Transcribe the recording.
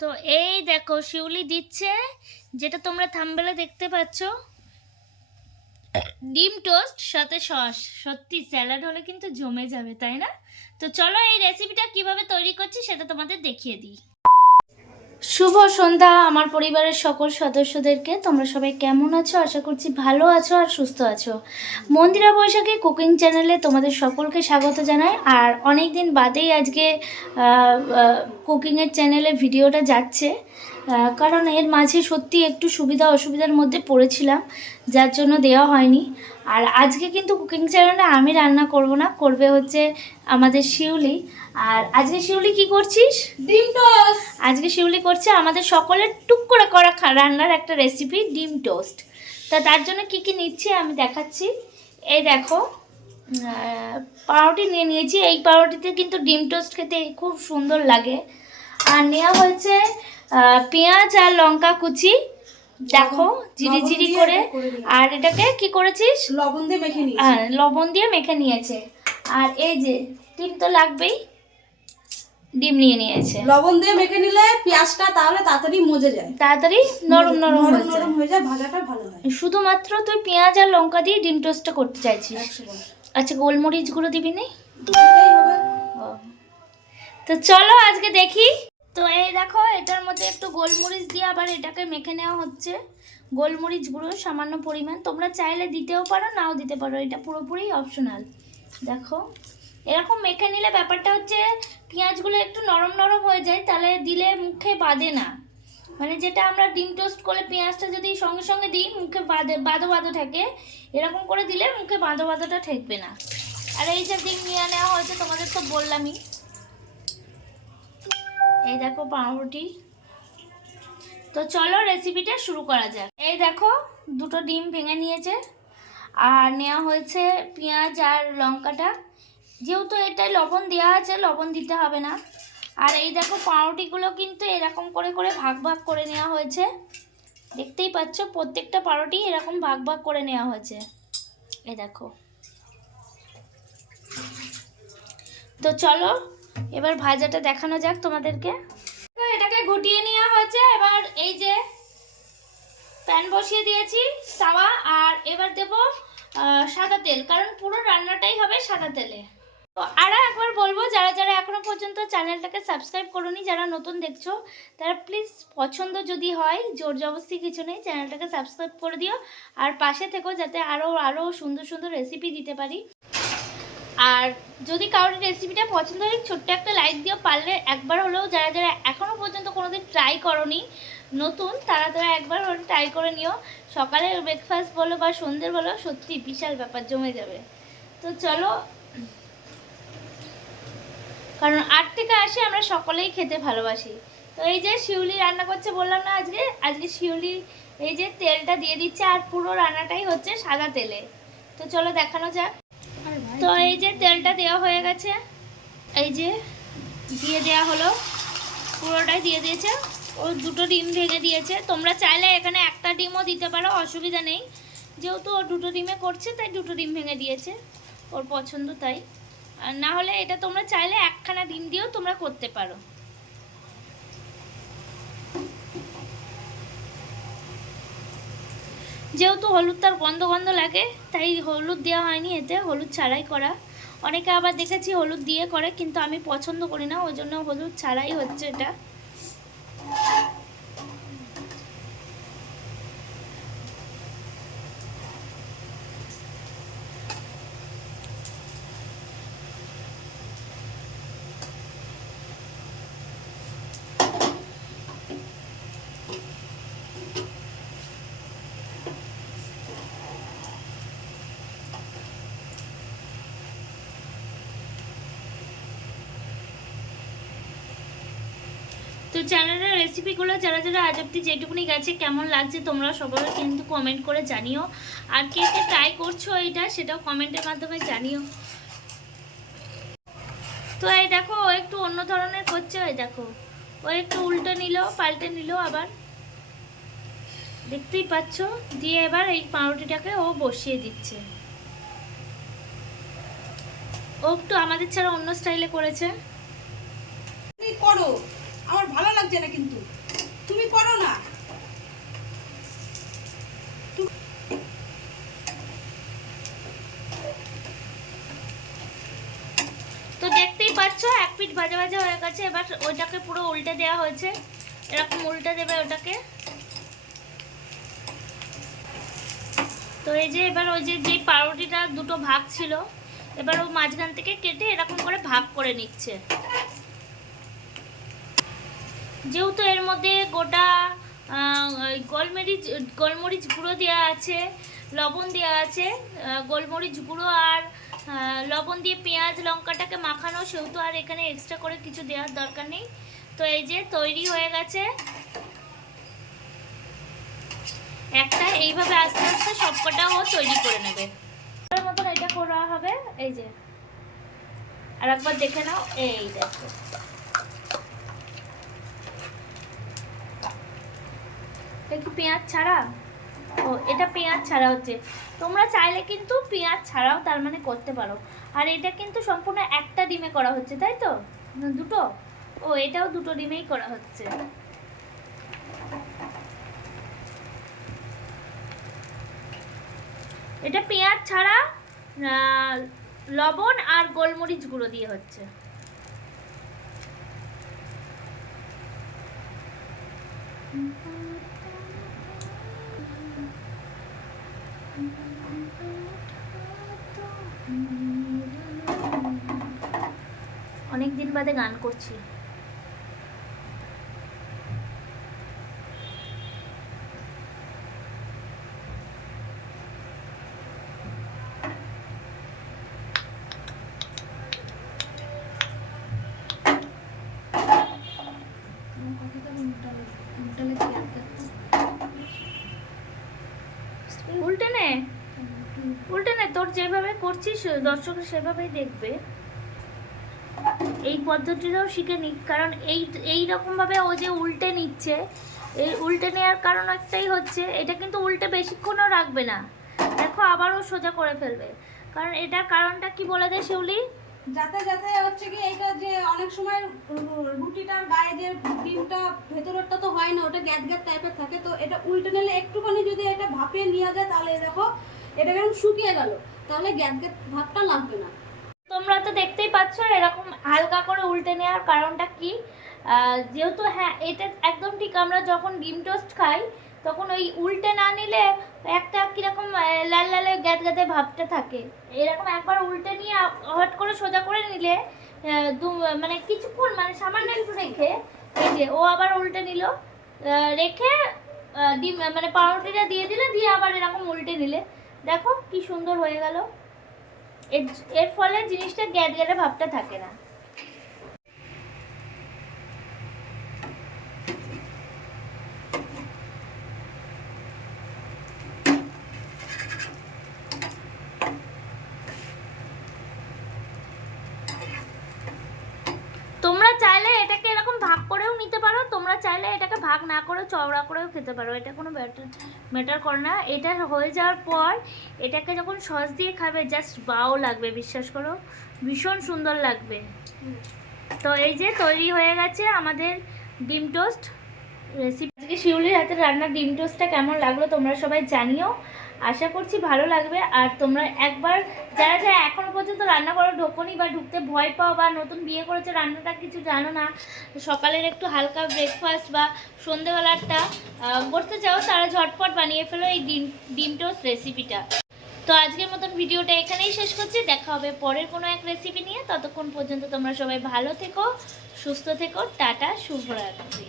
তো এই দেখো শিউলি দিচ্ছে, যেটা তোমরা থাম্বনেলে দেখতে পাচ্ছ, ডিম টোস্ট সাথে সস। সত্যি স্যালাড হলে কিন্তু জমে যাবে, তাই না? তো চলো এই রেসিপিটা কিভাবে তৈরি করছি সেটা তোমাদের দেখিয়ে দিই। শুভ সন্ধ্যা আমার পরিবারের সকল সদস্যদেরকে। তোমরা সবাই কেমন আছো? আশা করছি ভালো আছো আর সুস্থ আছো। মন্দিরা বৈশাখী কুকিং চ্যানেলে তোমাদের সকলকে স্বাগত জানাই। আর অনেক দিন বাদেই আজকে কুকিংয়ের চ্যানেলে ভিডিওটা যাচ্ছে, কারণ এর মাঝে সত্যি একটু সুবিধা অসুবিধার মধ্যে পড়েছিলাম, যার জন্য দেওয়া হয়নি। আর আজকে কিন্তু কুকিং চ্যানেলে আমি রান্না করব না, করবে হচ্ছে আমাদের শিউলি। আর আজকে শিউলি কি করছিস? ডিম টোস্ট। আজকে শিউলি করছে আমাদের সকলের টুক করে করা রান্নার একটা রেসিপি, ডিম টোস্ট। তা তার জন্য কি কি নিচ্ছি আমি দেখাচ্ছি। এই দেখো, পাউরুটি নিয়ে নিয়েছি। এই পাউরুটিতে কিন্তু ডিম টোস্ট খেতে খুব সুন্দর লাগে। আর নেওয়া হয়েছে পেঁয়াজ আর লঙ্কা কুচি, দেখো জিরি জিরি করে। আর এটাকে কি করেছিস? লবণ দিয়ে মেখে নিয়েছি। হ্যাঁ, লবণ দিয়ে মেখে নিয়েছে। আর এই যে ডিম তো লাগবেই, ডিম নিয়ে নিয়েছে। লবণ দিয়ে মেখে নিলে পেঁয়াজটা তাহলে তাড়াতাড়ি মজে যায়, তাড়াতাড়ি নরম নরম হয়ে যায়, ভাজাটা ভালো হয়। শুধুমাত্র তুই পেঁয়াজ আর লঙ্কা দিয়ে ডিম টোস্টটা করতে চাইছিস? 100%। আচ্ছা, গোলমরিচ গুঁড়ো দিবি না? দিতেই হবে। তো চলো আজকে দেখি। তো এই দেখো, এটার মধ্যে একটু গোলমরিচ দিয়ে আবার এটাকে মেখে নেওয়া হচ্ছে। গোলমরিচ গুঁড়ো সামান্য পরিমাণ, তোমরা চাইলে দিতেও পারো নাও দিতে পারো, এটা পুরোপুরি অপশনাল। দেখো এরকম মেখে নিলে ব্যাপারটা হচ্ছে পেঁয়াজগুলো একটু নরম নরম হয়ে যায়, তাহলে দিলে মুখে বাঁধে না। মানে যেটা আমরা ডিম টোস্ট করলে পেঁয়াজটা যদি সঙ্গে সঙ্গে দিই মুখে বাঁধো বাঁধো থাকে, এরকম করে দিলে মুখে বাঁধো বাঁধোটা ঠেকবে না। আর এই যে ডিম নিয়ে নেওয়া হয়েছে তোমাদের তো বললামই। এই দেখো পাউরুটি। তো চলো রেসিপিটা শুরু করা যাক। এই দেখো দুটো ডিম ভেঙে নিয়েছে, আর নেওয়া হয়েছে পেঁয়াজ আর লঙ্কাটা। যেহেতু এটাই লবণ দেওয়া আছে, লবণ দিতে হবে না। আর এই দেখো পাউরুটিগুলো কিন্তু এরকম করে করে ভাগ ভাগ করে নেওয়া হয়েছে, দেখতেই পাচ্ছ প্রত্যেকটা পাউরুটি এরকম ভাগ ভাগ করে নেওয়া হয়েছে। এই দেখো। তো চলো এবার ভাজাটা দেখানো যাক তোমাদেরকে। এটাকে ঘুটিয়ে নেওয়া হয়েছে। এবার এই যে প্যান বসিয়ে দিয়েছি, তাওয়া। আর এবার দেব সাদা তেল, কারণ পুরো রান্নাটাই হবে সাদা তেলে। তো আরও একবার বলবো, যারা যারা এখনো পর্যন্ত চ্যানেলটাকে সাবস্ক্রাইব করোনি, যারা নতুন দেখছো, তারা প্লিজ পছন্দ যদি হয়, জোর জবরদস্তি কিছু নেই, চ্যানেলটাকে সাবস্ক্রাইব করে দিও। আর পাশে থেকো যাতে আরও সুন্দর সুন্দর রেসিপি দিতে পারি। আর যদি কারোর রেসিপিটা পছন্দ হয় ছোট্ট একটা লাইক দিও, পারলে একবার হলেও, যারা যারা এখনও পর্যন্ত কোনোদিন ট্রাই করোনি নতুন, তারা তারা একবার হলে ট্রাই করে নিও। সকালের ব্রেকফাস্ট বলো বা সন্ধ্যের বলো, সত্যি বিশাল ব্যাপার, জমে যাবে। তো চলো, কারণ 8 থেকে আসে আমরা সকলেই খেতে ভালোবাসি। তো এই যে শিউলি রান্না করছে বললাম না, আজকে শিউলি এই যে তেলটা দিয়ে দিচ্ছে, আর পুরো রান্নাটাই হচ্ছে সাদা তেলে। তো চলো দেখানো যাক। তো এই যে তেলটা দেওয়া হয়ে গেছে, এই যে দিয়ে দেওয়া হলো, পুরোটাই দিয়ে দিয়েছে। ও দুটো ডিম ভেঙে দিয়েছে, তোমরা চাইলে এখানে একটা ডিমও দিতে পারো, অসুবিধা নেই। যেহেতু ও দুটো ডিমে করছে তাই দুটো ডিম ভেঙে দিয়েছে, ওর পছন্দ তাই। আর না হলে এটা তোমরা চাইলে একখানা ডিম দিয়েও তোমরা করতে পারো। যেহেতু হলুদ তার গন্ধ গন্ধ লাগে, তাই হলুদ দেওয়া হয়নি, এতে হলুদ ছাড়াই করা। অনেকে আবার দেখেছি হলুদ দিয়ে করে, কিন্তু আমি পছন্দ করি না, ওই জন্য হলুদ ছাড়াই হচ্ছে এটা। তো চ্যানেলের রেসিপিগুলো যারা যারা আজ অব্দি যেটুকুনি গেছে কেমন লাগছে তোমরা সবাই কিন্তু কমেন্ট করে জানিও। আর কে কে ট্রাই করছো এটা, সেটাও কমেন্টের মাধ্যমে জানিও। তো এই দেখো ও একটু অন্য ধরনের করছে, ওই দেখো ও একটু উল্টে নিল পাল্টে নিল আবার, দেখতেই পাচ্ছ। দিয়ে এবার এই পাউরুটিটাকে ও বসিয়ে দিচ্ছে। ও একটু আমাদের ছাড়া অন্য স্টাইলে করেছে। তুমি করো, আমার ভালো লাগে লাগছে না কিন্তু, তুমি করো না। তো দেখতেই পাচ্ছ এক পিঠ ভাজা ভাজা হয়ে গেছে। এবার ওইটাকে পুরো উল্টে দেওয়া হয়েছে, এরকম উল্টে দেবে ওটাকে। তো এই যে এবার ওই যে পাউরুটিটা দুটো ভাগ ছিল, এবার ও মাঝখান থেকে কেটে এরকম করে ভাগ করে নিচ্ছে। যেহেতু এর মধ্যে গোটা গোলমরিচ গুঁড়ো দেওয়া আছে, লবণ দেওয়া আছে, গোলমরিচ গুঁড়ো আর লবণ দিয়ে পেঁয়াজ লঙ্কাটাকে মাখানো, সেহেতু আর এখানে এক্সট্রা করে কিছু দেওয়ার দরকার নেই। তো এই যে তৈরি হয়ে গেছে একটা। এইভাবে আস্তে আস্তে সবকটাও তৈরি করে নেবে। এর মতন এটা করা হবে। এই যে আর একবার দেখে নাও, এই দেখো এটা কি পেঁয়াজ ছাড়া? ও এটা পেঁয়াজ ছাড়া হচ্ছে। তোমরা চাইলে কিন্তু পেঁয়াজ ছাড়াও তার মানে করতে পারো। আর এটা কিন্তু সম্পূর্ণ একটা ডিমে করা হচ্ছে, তাই তো? না দুটো? ও এটাও দুটো ডিমেই করা হচ্ছে। এটা পেঁয়াজ ছাড়া লবণ আর গোলমরিচ গুঁড়ো দিয়ে হচ্ছে। অনেকদিন বাদে গান করছি। উল্টে নে, উল্টে নে, তোর যেভাবে করছিস দর্শকরা সেভাবেই দেখবে। এই পদ্ধতিটাও শিখে নিক, কারণ এই রকম ভাবে ও যে উল্টে নিচ্ছে, এই উল্টে নেওয়ার কারণ একটাই হচ্ছে এটা কিন্তু উল্টে বেশিক্ষণও রাখবে না। দেখো আবারও সোজা করে ফেলবে। কারণ এটার কারণটা কি বলে দে শিউলি? যাতে যাতে হচ্ছে কি এইটা যে অনেক সময় রুটিটার গায়ে যে ডিমটা ভেতরেরটা তো হয় না, ওটা গ্যাদ গ্যাদ টাইপের থাকে। তো এটা উল্টে নিলে একটুখানি যদি এটা ভাপিয়ে নেওয়া যায়, তাহলে দেখো এটা কেমন শুকিয়ে গেল, তাহলে গ্যাদ গ্যাদ ভাবটা লাগবে না। তোমরা তো দেখতেই পাচ্ছ এরকম হালকা করে উল্টে নেওয়ার কারণটা কি। যেহেতু হ্যাঁ এটা একদম ঠিক, আমরা যখন ডিম টোস্ট খাই তখন ওই উল্টে না নিলে একটা কীরকম লাল লালে গ্যাদ গ্যাদে ভাবটা থাকে। এরকম একবার উল্টে নিয়ে হট করে সোজা করে নিলে মানে কিছুক্ষণ মানে সামান্য একটু রেখে, এই যে ও আবার উল্টে নিল, রেখে ডিম মানে পাউরুটিটা দিয়ে দিলে, দিয়ে আবার এরকম উল্টে নিলে দেখো কি সুন্দর হয়ে গেল। এর ফলে জিনিসটা গ্যাদ গ্যাদে ভাবটা থাকে না। তোমরা চাইলে এটাকে এরকম ভাগ করেও নিতে পারো, তোমরা চাইলে এটাকে ভাগ না করে চওড়া করেও খেতে পারো, এটা কোনো ম্যাটার করে না। এটা হয়ে যাওয়ার পর এটাকে যখন সস দিয়ে খাবে জাস্ট বাও লাগবে, বিশ্বাস করো ভীষণ সুন্দর লাগবে। তো এই যে তৈরি হয়ে গেছে আমাদের ডিম টোস্ট রেসিপি। আজকে শিউলির হাতে রান্নার ডিম টোস্টটা কেমন লাগলো তোমরা সবাই জানিও, আশা করছি ভালো লাগবে। আর তোমরা একবার যারা যারা এখনও পর্যন্ত রান্না করে ঢোকোনি বা ঢুকতে ভয় পাও বা নতুন বিয়ে করেছে রান্নাটা কিছু জানো না, সকালের একটু হালকা ব্রেকফাস্ট বা সন্ধেবেলাটা করতে চাও, তারা ঝটপট বানিয়ে ফেলো এই ডিম টোস্ট রেসিপিটা। তো আজকের মতন ভিডিওটা এখানেই শেষ করছি, দেখা হবে পরের কোনো এক রেসিপি নিয়ে। ততক্ষণ পর্যন্ত তোমরা সবাই ভালো থেকো, সুস্থ থেকো, টাটা, শুভরাত্রি।